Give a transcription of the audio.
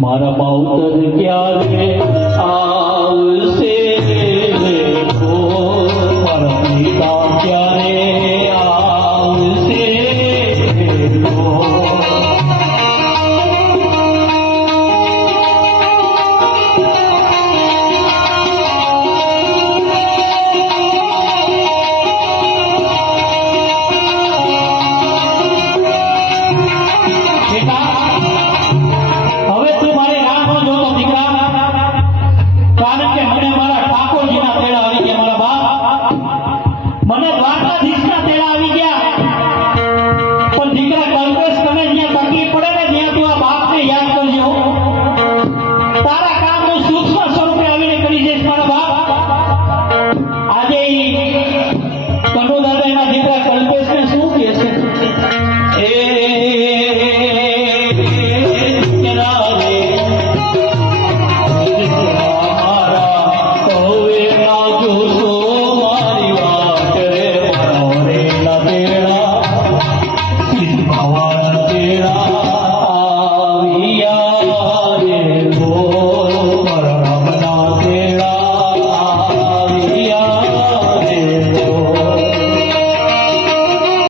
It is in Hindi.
मारा पाउ तर क्या रे आ Thank you.